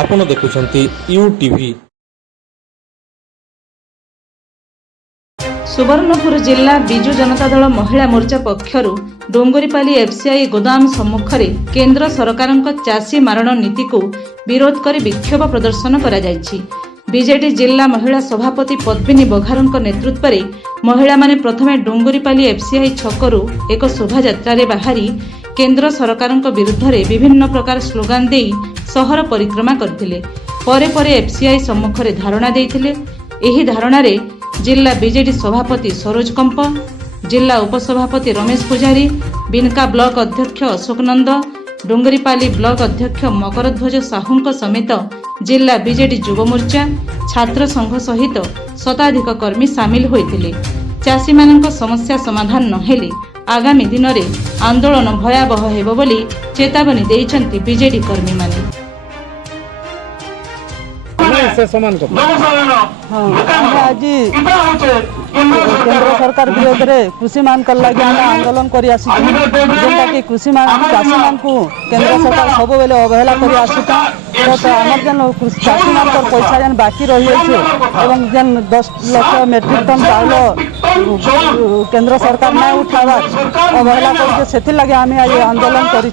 आपण देखुछंती you TV. Subarnapur जिला बिजु जनता दल महिला मोर्चा पक्षरु डोंगरीपाली एफसीआई गोदाम सम्मुखरे केंद्र सरकारक चाषी मारण नीति को विरोध कर विक्षोभ प्रदर्शन करा जायछि। बीजेडी जिला महिला सभापति पद्मिनी बघारଙ୍କ नेतृत्व महिला माने प्रथमे डोंगरीपाली एफसीआई छकरू एक शोभायात्रा रे बाहरी केंद्र सरकारक विरुद्ध रे विभिन्न प्रकार स्लोगान देई सहर परिक्रमा करथिले। परे परे एफसीआई सम्मुखरे धारणा देइथिले। एही धारणा रे जिला बीजेडी सभापति सरोज कंप, जिला उपसभापति रमेश पुजारी, बिनका ब्लॉक अध्यक्ष अशोक नंद, डोंगरीपाली ब्लॉक अध्यक्ष मकरध्वज साहू समेत जिला बीजेडी युव मोर्चा छात्र संघ सहित शताधिक कर्मी सामिल होइथिले। चाषी मानक समस्या समाधान नहेले आगामी दिन में आंदोलन भयावह हेबो बोली चेतावनी देइछन्ति बीजेडी कर्मी माने। आज केंद्र सरकार विरोध में कृषि मान लगे आम आंदोलन कर कि कृषि चाषी मान को केंद्र सरकार सब बेले अवहेला कर आमर जेन चाषी मान पैसा जेन बाकी रही जेन 10 लाख मेट्रिक टन चाउल केंद्र सरकार ना उठावार अवहेला कर लगे आम आज आंदोलन करूँ।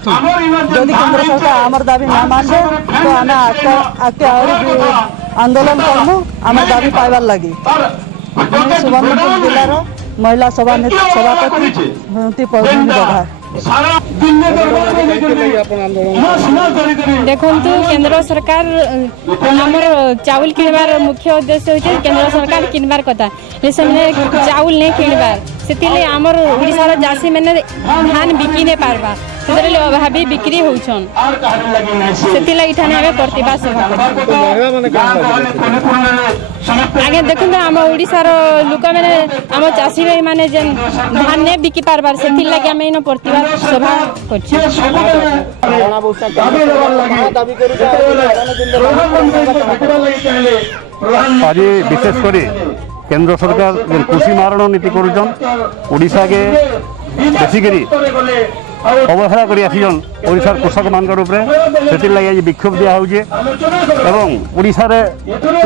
जदि केंद्र सरकार आमर दाबी ना माने तो आम आगे आंदोलन करमु आम दाबी पाइबार लगी। सुवर्णपुर जिलार महिला सभापति पद्मिनी बघार। देखु केंद्र सरकार आमर चाउल किणवार मुख्य उद्देश्य होती केंद्र सरकार किणवार कथा चाउल नहीं किणवार से आमर ओडिशार चाषी मैंने धान बिकी नहीं पारबा अभावी बिक्री होछन से प्रतिवाद सभा आगे देखु आम ओडिशार लोक मैंने आम चाषी भाई मैंने जेन धान नहीं बिकी पारबार से लगे आम इन प्रतिवाद सभा आज विशेषकर केंद्र सरकार कृषि मारण नीति करुछन के बेसिकरी अवहेला कर ओडिशार कृषक मान से लगे विक्षोभ दिया ओडिशार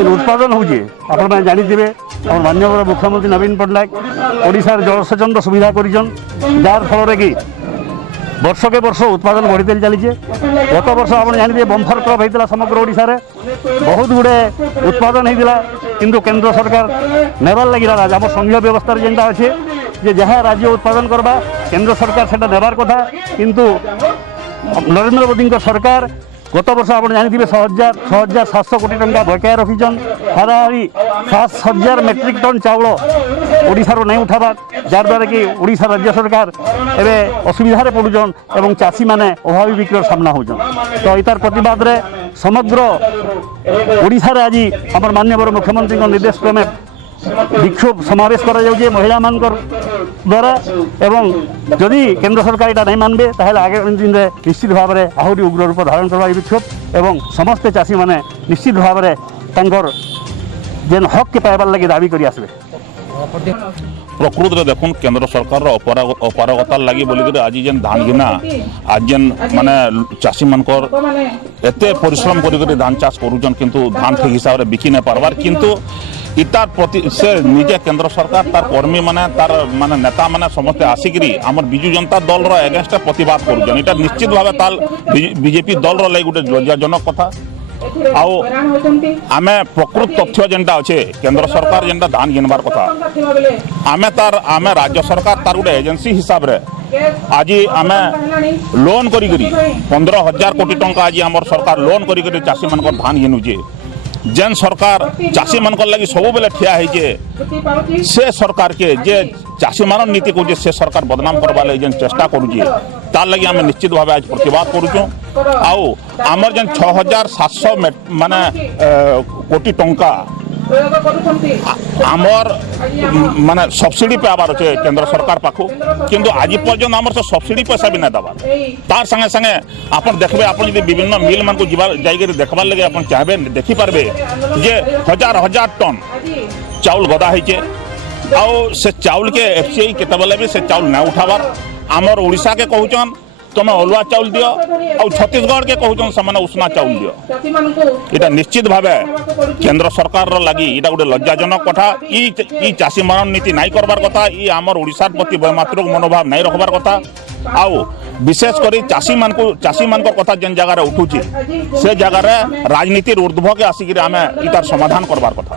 उत्पादन होजे आपण जानिथे आम माननीय मुख्यमंत्री नवीन पट्टनायक ओडिशार जलसेचन सुविधा करिछन जार फल कि वर्ष के वर्ष उत्पादन बढ़ी चलीजे। गत वर्ष आप जानते बम्फर क्रप होता समग्र ओडिशा रे बहुत गुड़े उत्पादन होता किंतु केंद्र सरकार नेबार लगी आम संघीय व्यवस्था जेनटा अच्छे जे जहाँ राज्य उत्पादन करवा केंद्र सरकार से नेबार कथा किंतु नरेंद्र मोदी सरकार गत वर्ष आप जानते 6,700 कोटी टंका बकाया रखीछन हाराहारी 7,000 मेट्रिक टन चाउल ओडिशार नहीं उठाबार जार द्वारा कि ओडिशा राज्य सरकार एवं असुविधा पड़ुन और चाषी मैंने अभावी बिक्री सामना होचन। तो इतार प्रतिवाद रे समग्र ओडिशा रे आज आम माननीय मुख्यमंत्री निर्देश क्रमे विक्षोभ समावेश करा महिला मान द्वारा एवं जदि केंद्र सरकार यहाँ नहीं मानबे ताहले आगामी दिन में निश्चित भाव में आहरी उग्र रूप धारण करवा विक्षोभ एवं समस्ते चाषी मैंने निश्चित भाव में तांकर जेन हक के पाइबार लगे दाबी कर आसबे। प्रकृत रे देखुन केंद्र सरकार अपारगता लगी बोलिक आज जेन धान गिना आज जेन माने चाषी मानकर एते परिश्रम कर धान चाष करुचन किंतु धान ठीक हिसाब से बिकी नहीं पारबार किंतु इतार प्रति से निजे केंद्र सरकार तार कर्मी माने तार माने नेता माने समस्ते आसिकरी आमर बिजु जनता दल रो एगेंस्ट प्रतिवाद करुचन। इटा निश्चित भाव ताल बीजेपी दल रो लई गुटे लज्जाजनक कथा आउ आमे प्रकृत तथ्य जेनटा अच्छे केंद्र सरकार जेनटा धान गिनबार कथा आमे राज्य सरकार तार गोटे एजेंसी हिसाब रे आज आमे लोन करी 15,000 कोटी टंका आज आमर सरकार लोन करी चाषी मानकर धान गिनुचे जेन सरकार चाषी मानकर लगी सब बेले ठिया है से सरकार के जे चाषी मान नीति को से सरकार बदनाम करवा लगी जेन चेष्टा करुचे तार लगी आम निश्चित भाव आज प्रतिवाद करुचु। आउ आमर जेन 6,700 माने कोटी टंका आमर माने सब्सिडी पे आबार अच्छे केंद्र सरकार पाखु किंतु आज पर्यटन आमर से सब्सिडी पैसा भी नहीं दबार तार संगे संगे आप देखबे आप विभिन्न मिल मान को जाकर देखबार लगे आप चाहबे देखी पारबे जे हजार हजार टन चाउल गदा होइचे आउ से चाउल के एफसीआई केते बेले भी से चाउल ना उठाबार आमर ओडिशा के कहउचन तुम अलुआ चाउल दियो और छत्तीसगढ़ के कहूँ से उष्णा चाउल दियो इटा निश्चित भावे केंद्र सरकार लगी इटा गोटे लज्जाजनक कथा ई चाषी मारण नीति नहीं करबार कथा ई आमर ओडिशा प्रति मात्र मनोभाव नहीं रखबार कथा आउ विशेष करी चाषी मान कथा जेन जगह उठुची से जगह राजनीति ऊर्ध्व के आसिक आम इतार समाधान करबार कथा।